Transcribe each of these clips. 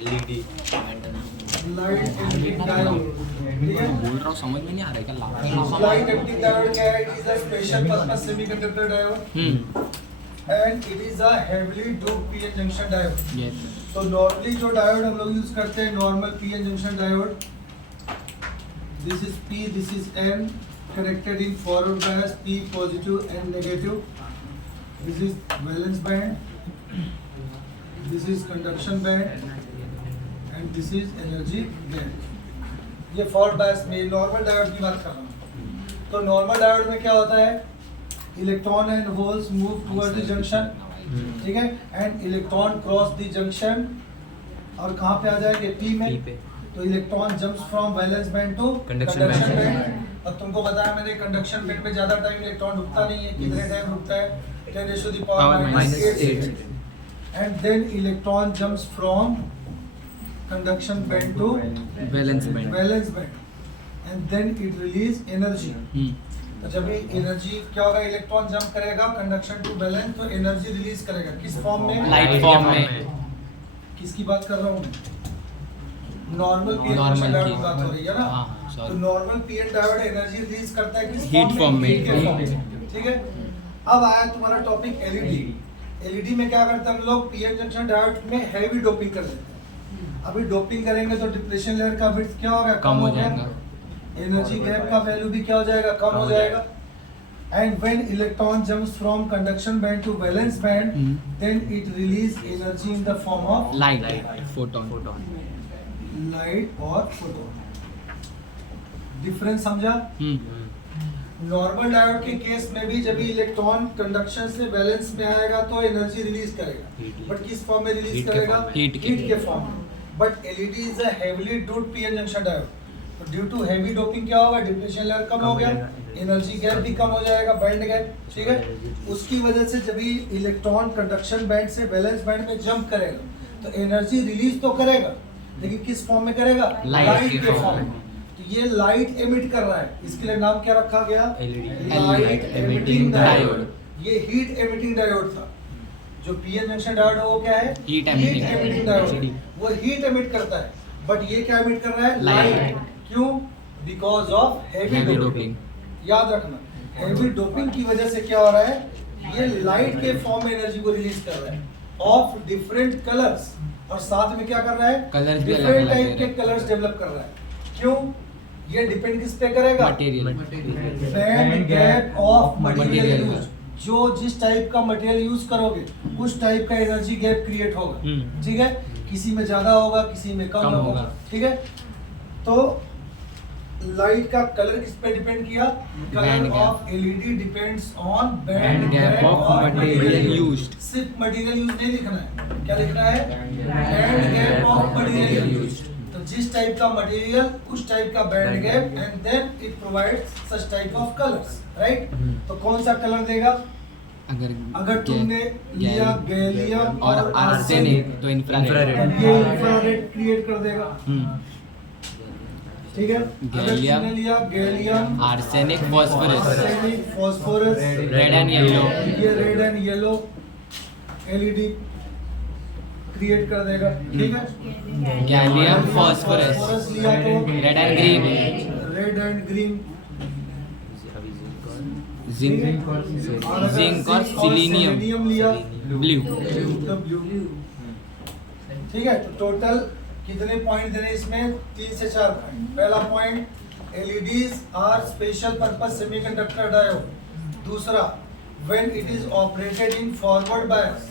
LED light emitting diode, ठीक है। बोल रहा हूँ समझ में नहीं आ रहा है क्या लाइट एमिटिंग डायोड क्या है? It is a special purpose semiconductor diode and it is a heavily doped PN junction diode. तो नॉर्मली जो डायोड हम लोग यूज करते हैं normal PN junction diode, this is P, this is N, connected in forward bias, P positive and negative. This is valence band, this is conduction band and this is energy band. ये forward bias में normal diode की बात कर रहा हूँ। तो normal diode में क्या होता है? Electron and holes move toward the junction, ठीक है, and electron cross the junction और कहाँ पे आ जाएंगे? P में। तो electron jumps from valence band to conduction band. अब तुमको बताया मैंने कंडक्शन बैंड में ज्यादा टाइम इलेक्ट्रॉन रुकता नहीं है। कितने टाइम रुकता है? 10⁻⁻⁸ and then electron jumps from conduction band to valence band and then it release energy. तो जब ये एनर्जी क्या होगा? इलेक्ट्रॉन जंप करेगा कंडक्शन टू वैलेंस तो एनर्जी रिलीज करेगा किस फॉर्म में? लाइट फॉर्म में। किसकी बात कर रहा हूँ? नॉर्मल पीएन डायोड की बात हो रही है ना। तो normal PN diode energy release करता है किस हीट फॉर्म में, ठीक है। अब आया तुम्हारा टॉपिक एलईडी। एलईडी में क्या करते हैं हम लोग? पीएन जंक्शन डायोड में हैवी डोपिंग कर देते हैं। अभी डोपिंग करेंगे तो डिप्लेशन लेयर का विड्थ क्या होगा? कम हो जाएगा। एनर्जी गैप का वैल्यू भी क्या हो जाएगा? कम हो जाएगा। And when electron jumps from conduction band to valence band, then it release energy in the form of light photon light और photon. डिफरेंस समझा? नॉर्मल डायोड के केस में भी जब इलेक्ट्रॉन कंडक्शन से वैलेंस में आएगा तो एनर्जी रिलीज करेगा, बट किस फॉर्म में रिलीज करेगा? हीट के फॉर्म में। But LED is a heavily doped PN junction diode. तो ड्यू टू हेवी डोपिंग क्या होगा? डिप्लेशन लेयर कम हो गया, एनर्जी गैप भी कम हो जाएगा, बैंड गैप, ठीक है। उसकी वजह से जब भी इलेक्ट्रॉन कंडक्शन बैंड से वैलेंस बैंड में जंप करेगा तो एनर्जी रिलीज तो करेगा लेकिन किस फॉर्म में करेगा? लाइट के फॉर्म में। तो ये लाइट एमिट कर रहा है, इसके लिए नाम क्या रखा गया? Light emitting diode. ये हीट एमिटिंग डायोड था। जो पीएन जंक्शन डायोड है वो क्या है? Heat emitting diode. वो हीट एमिट करता है, बट ये क्या एमिट कर रहा है? लाइट। क्यों? Because of heavy doping. याद रखना, हेवी डोपिंग की वजह से क्या हो रहा है? ये लाइट के फॉर्म में एनर्जी को रिलीज कर रहा है ऑफ डिफरेंट कलर्स, और साथ में क्या कर रहा है? कलर्स भी डिफरेंट अलग-अलग टाइप के कलर्स डेवलप कर रहा है। क्यों? ये डिपेंड किस पे करेगा? Material band gap of material use. जो जिस टाइप का मटेरियल यूज करोगे उस टाइप का एनर्जी गैप क्रिएट होगा, ठीक है। किसी में ज्यादा होगा, किसी में कम होगा, ठीक है। तो लाइट का कलर किस पे डिपेंड किया? Colour of LED depends on band gap of material used. सिर्फ मटेरियल यूज नहीं लिखना है, क्या लिखना है? Band gap of material used. तो जिस टाइप का मटेरियल उस टाइप का band gap and then it provides such type of colours, right. तो कौन सा कलर देगा? अगर तुमने लिया गैलियम और आर्सेनिक तो इंफ्रारेड, ये इंफ्रारेड क्रिएट कर देगा, ठीक है। गैलियम, लिया gallium, arsenic, phosphorus, red and yellow, ये red and yellow LED create कर देगा, ठीक है। गैलियम, फास्फोरस लिया तो रेड एंड ग्रीन, जिंक और सिलीनियम लिया ब्लू, ठीक है। तो टोटल कितने पॉइंट देने इसमें? 3 से 4 पॉइंट। पहला point, LEDs are special purpose semiconductor diode. दूसरा, when it is operated in forward bias,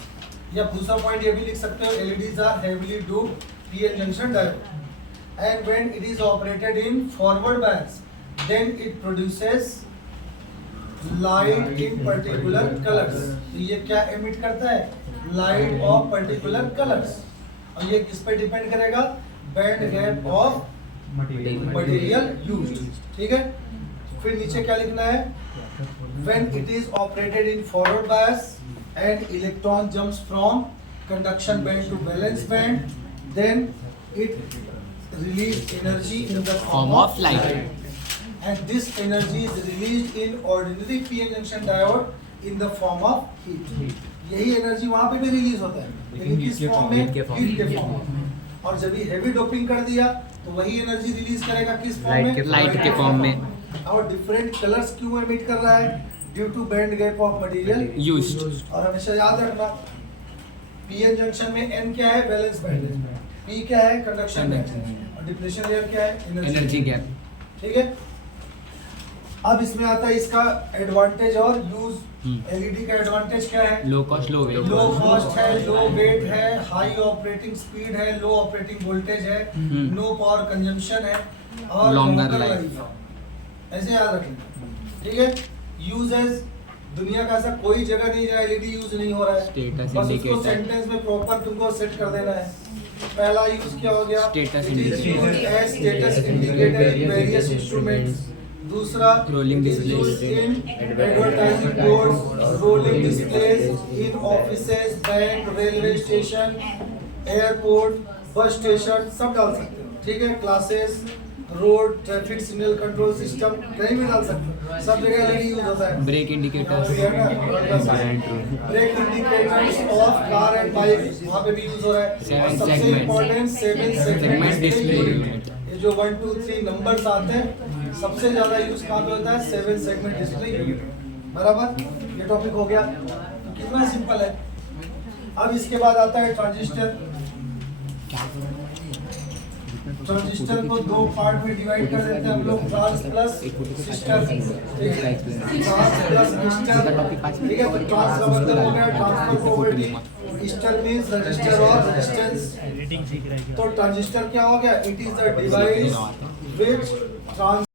या दूसरा पॉइंट ये भी लिख सकते हो, LEDs are heavily doped PN junction diode and when it is operated in forward bias then it produces light in particular colours. तो ये क्या एमिट करता है? Light of particular colours. और ये किस पे डिपेंड करेगा? Band gap of material used, ठीक है। फिर नीचे क्या लिखना है? When it is operated in forward bias and electron jumps from conduction band to valence band then it release energy in the form of light and this energy is released in ordinary PN junction diode in the form of heat. यही energy वहाँ पे भी release होता है, लेकिन किस form में? Heat के फॉर्म में। और जब भी हेवी डोपिंग कर दिया तो वही एनर्जी रिलीज करेगा किस फॉर्म में? लाइट के फॉर्म में। और डिफरेंट कलर्स क्यों एमिट कर रहा है? Due to band gap of material used. और हमेशा याद रखना पीएन जंक्शन में एन क्या है? Balance band. पी क्या है? Conduction band. और डिप्लेशन लेयर क्या है? Energy gap. ठीक है। अब इसमें आता है इसका एडवांटेज और यूज। एलईडी का एडवांटेज क्या है? Low cost low weight. Low cost है, लो वेट है, हाई ऑपरेटिंग स्पीड है, लो ऑपरेटिंग वोल्टेज है, नो पावर कंजम्पशन है और Longer longer life। life। ऐसे याद रखें। ठीक है। यूजेस दुनिया का ऐसा कोई जगह नहीं जहाँ एलईडी यूज नहीं हो रहा है। Status बस उसको indicator। सेंटेंस में प्रॉपर तुमको सेट कर देना है। पहला यूज क्या हो गया? Status It is indicator। used as status indicator in various instruments। दूसरा Rolling it is displays। used in advertising boards, rolling displays in offices, bank, railway station, airport, bus station सब डाल सकते हो। ठीक है। Classes, road, traffic signal control system कहीं भी डाल सकते हो। सब जगह एलईडी यूज होता है। Brake indicators. Brake indicators of car and bike वहाँ पे भी यूज हो रहा है। Seven और सबसे segments। Important 7 Segment segment display display. unit। ये जो 1 2 3 नंबर्स आते हैं सबसे ज्यादा यूज कहाँ पे होता है? 7 सेगमेंट डिस्प्ले यूनिट। बराबर। ये टॉपिक हो गया। तो कितना सिंपल है। अब इसके बाद आता है ट्रांजिस्टर। ट्रांजिस्टर को दो पार्ट में डिवाइड कर देते हैं हम लोग, trans plus sister. Trans plus sister. ठीक है। तो ट्रांस का मतलब हो गया transfer property, sister means register और रेजिस्टेंस। तो ट्रांजिस्टर क्या हो गया? It is the device which trans